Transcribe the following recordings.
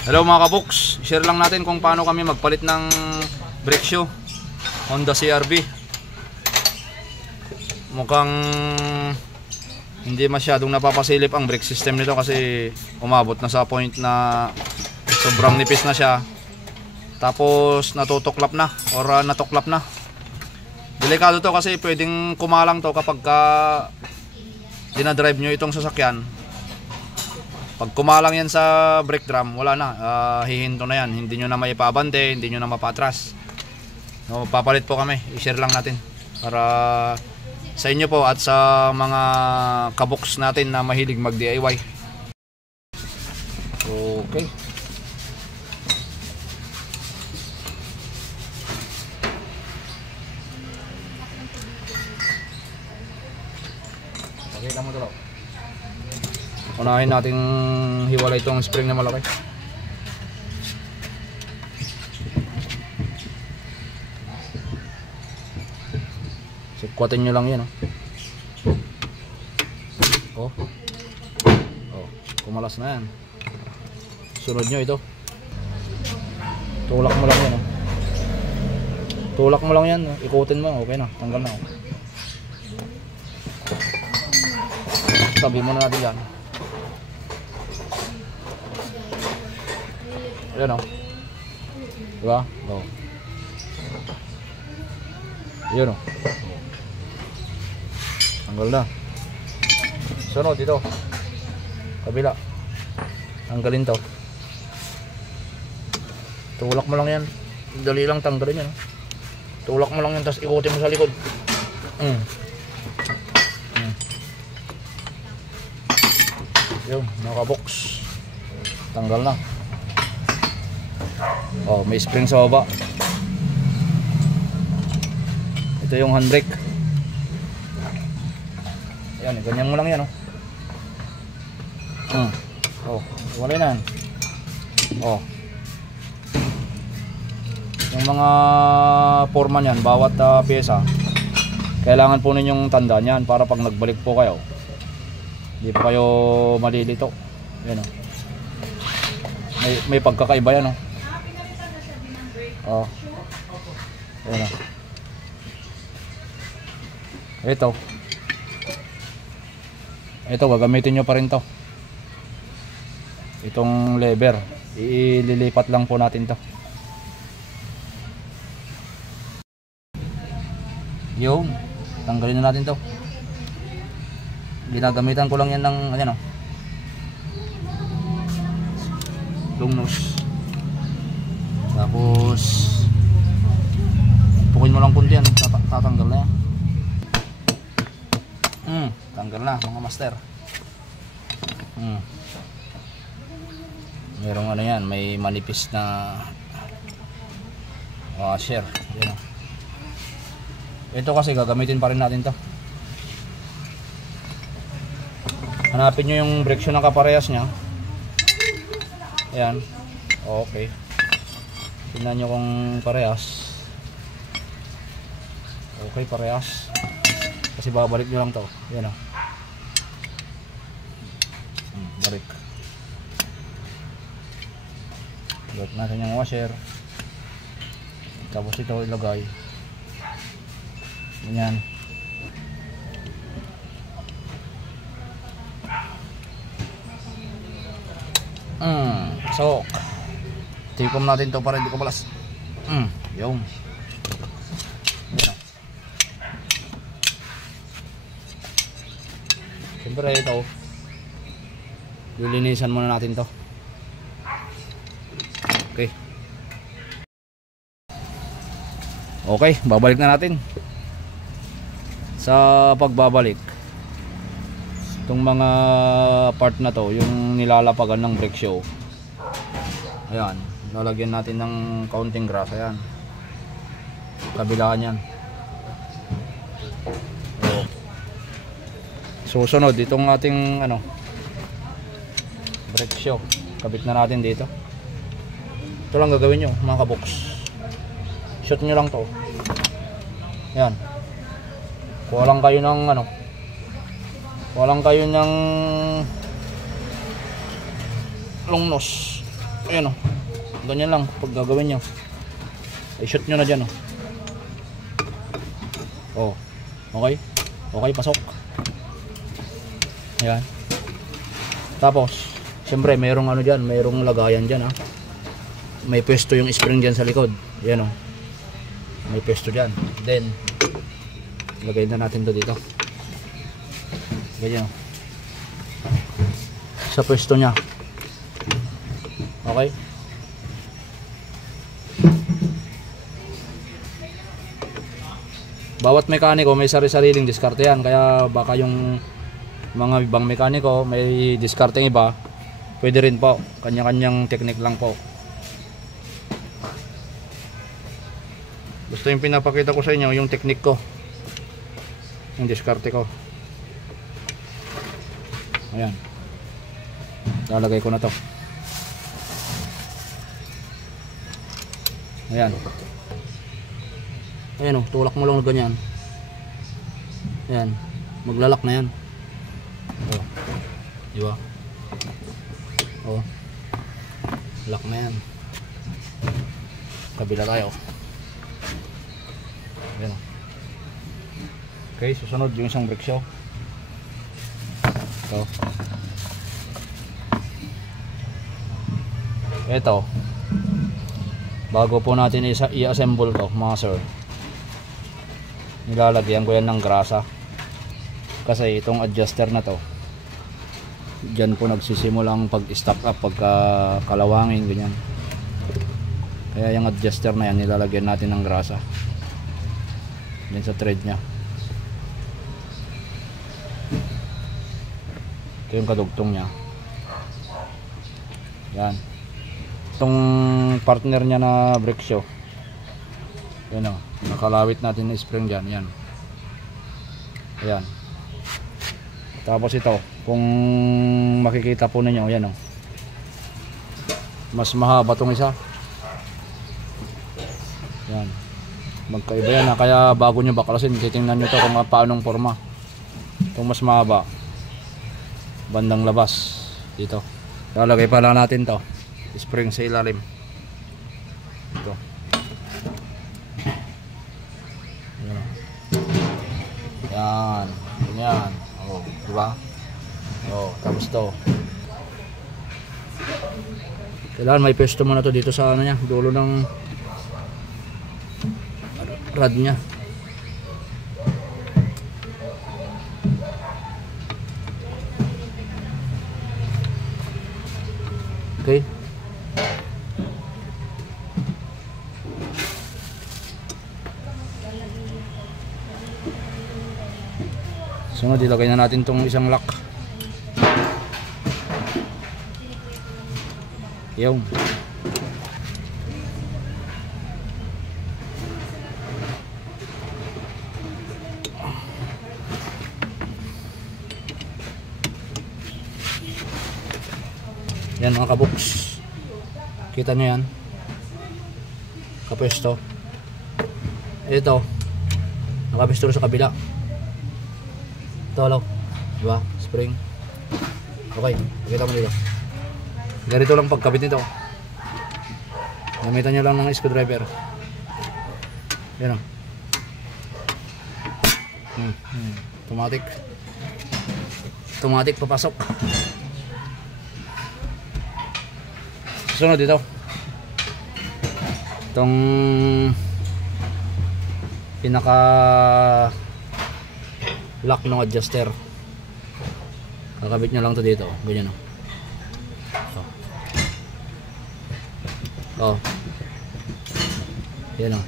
Hello mga kaboks, share lang natin kung paano kami magpalit ng brake shoe Honda CR-V. Mukhang hindi masyadong napapasilip ang brake system nito kasi umabot na sa point na sobrang nipis na siya. Tapos natutuklap na or natuklap na. Delikado to kasi pwedeng kumalang to kapag dinadrive nyo itong sasakyan. Pag kumalang yan sa brake drum, wala na, hihinto na yan. Hindi nyo na maipabante, hindi nyo na mapatras. No, papalit po kami, i-share lang natin para sa inyo po at sa mga kaboks natin na mahilig mag DIY. Okay. Okay lang mo dalaw. Unahin natin hiwalay itong spring na malaki. Sikwatin nyo lang yan. Oh. Oh, kumalas na yan. Sunod nyo ito. Tulak mo lang yan. Tulak mo lang yan. Ikutin mo. Okay na. Tanggal na. Tabi muna natin yan. Ayan o. Diba? O. Ayan o. Tanggal na. Sunod dito. Kabila. Tanggalin to. Tulak mo lang yan. Dali lang tanggalin yan. Tulak mo lang yan. Tapos ikutin mo sa likod. Yun. Nakabox. Tanggal na. Oh, may spring sa baba. Ito yung handbrake. Ayan, ganyan mo lang yan, oh. Wala na yan. Oh. Yung mga forma niyan, bawat pyesa, kailangan po ninyong tandaan yan para pag nagbalik po kayo, hindi po kayo malilito. Ayan, may pagkakaiba yan, oh. Ayan, ito gagamitin nyo pa rin to. Itong lever ililipat lang po natin to. Yung tanggalin na natin to. Ginagamitan ko lang yan ng long nose. Tapos pukuin mo lang kunti yan, tatanggal na yan. Tanggal na mga master. Merong yan, may manipis na washer. Yan. Ito kasi gagamitin pa rin natin to. Hanapin nyo yung brake shoe ng kaparehas nya. Ayan. Okay. Tingnan nyo kung parehas. Okay, parehas. Kasi babalik nyo lang to. Yan o. Balik. Balik natin yung washer. Tapos ito ilagay. Ganyan. So tikom natin to para hindi kumalas. Yung siyempre ito lilinisan muna natin to. Okay, babalik na natin. Sa pagbabalik, itong mga part na to, yung nilalapagan ng brake shoe, ayan, lalagyan natin ng kaunting grass. Ayan, kabilaan yan. Susunod itong ating brake shoe, kabit na natin dito. Ito lang gagawin nyo mga kaboks. Shoot nyo lang to. Ayan, kuha lang kayo ng long nose. Ayan o. Ganyan lang pag gagawin nyo. I-shoot nyo na dyan o. Oh. Okay. Okay, pasok. Ayan. Tapos, siyempre mayroong ano dyan, mayroong lagayan dyan ha. May pwesto yung spring dyan sa likod. Ayan o. May pwesto dyan. Then, lagay na natin to dito. Ganyan o. Sa pwesto nya. Okay. Bawat mekaniko may sari-sariling diskarte yan. Kaya baka yung mga ibang mekaniko may diskarteng iba, pwede rin po. Kanya-kanyang technique lang po. Gusto yung pinapakita ko sa inyo yung technique ko, yung diskarte ko. Ayan. Lalagay ko na to. Ayan. Ayan o, tulak mo lang ganyan. Ayan, maglalak na yan. O, diba? O, lock na yan. Kabila tayo. Ayan o. Okay, susunod yung isang brake show. Ito, bago po natin i-assemble to mga sir, nilalagyan ko yan ng grasa. Kasi itong adjuster na to, dyan po nagsisimulang pag-stock up pagka kalawangin ganyan. Kaya yung adjuster na yan nilalagyan natin ng grasa din sa thread nya. Ito yung kadugtong nya. Yan. Itong partner nya na brake show, yan o, nakalawit natin na spring dyan. Yan. Ayan. Tapos ito, kung makikita po ninyo, yan o, mas mahaba itong isa. Yan. Magkaiba yan ha. Kaya bago nyo baklasin, titingnan nyo ito kung paanong forma. Itong mas mahaba, bandang labas dito. Lalagay pa lang natin to spring sa ilalim. Ito. Yan. Ganyan. Oh, diba? Oh, tapos to. Kailangan may pwesto muna to dito sa ano niya, dulo ng rod niya. Okay. Sunod, ilagay na natin tong isang lock. Yung yan mga kaboks, kita nyo yan, kapwesto. Ito nakapwesto sa kabila. Ito alo, diba? Spring. Okay, pakita mo dito. Ganito lang pagkabit nito. Gamitan nyo lang ng screwdriver. Yan o. Automatic. Automatic papasok. Sunod dito, itong pinaka lock ng adjuster, kakabit nyo lang to dito, ganyan o. Oh, yan o.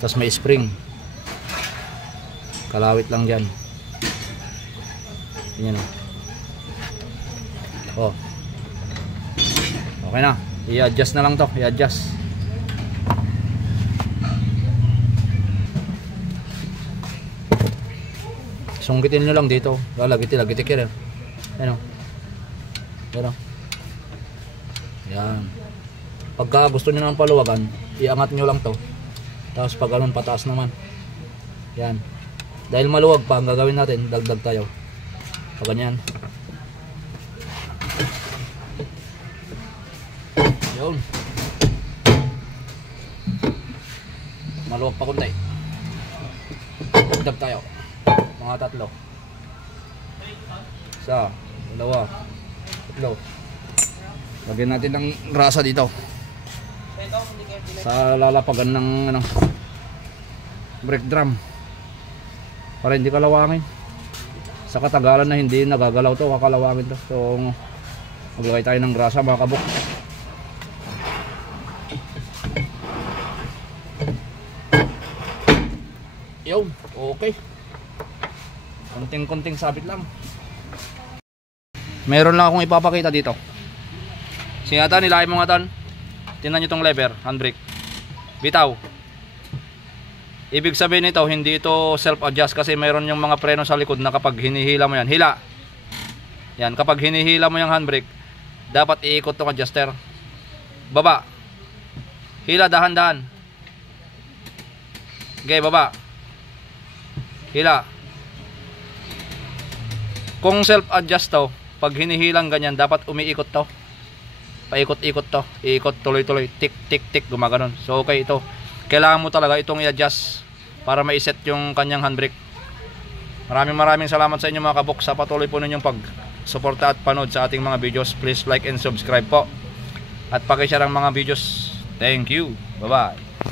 Tapos may spring, kalawit lang dyan, ganyan o. Oh, okay na, i-adjust na lang to, i-adjust. Sungkitin nyo lang dito, lagitik yan. Ano? Yan. Yan. Pagka gusto nyo naman paluwagan, iangat nyo lang to. Tapos pag ganun, pataas naman. Yan. Dahil maluwag pa, ang gagawin natin, dagdag tayo. Pag ganyan. Yun. Maluwag pa kunti. Dagdag tayo. Mga 3. Isa, 2, 3. Lagyan natin ng grasa dito. Sa lalapagan ng ano, brake drum. Para hindi kalawangin. Sa katagalan na hindi nagagalaw to, kakalawangin to. So, maglagay tayo ng grasa mga kabuk. Yo, okay. Konting-konting sabit lang. Meron lang akong ipapakita dito. Sinata, nilahin mo nga tan. Tingnan nyo tong lever, handbrake. Bitaw. Ibig sabihin nito, hindi ito self-adjust kasi mayroon yung mga preno sa likod na kapag hinihila mo yan, hila. Yan, kapag hinihila mo yung handbrake, dapat iikot tong adjuster. Baba. Hila, dahan-dahan. Okay, baba. Hila. Kung self-adjust to, pag hinihilang ganyan, dapat umiikot to. Paikot-ikot to. Iikot tuloy-tuloy. Tik-tik-tik. Gumaganon. So, okay ito. Kailangan mo talaga itong i-adjust para ma-set yung kanyang handbrake. Maraming salamat sa inyo mga kabuk sa patuloy po ninyong pag-suporta at panood sa ating mga videos. Please like and subscribe po. At pakishare ang mga videos. Thank you. Bye-bye.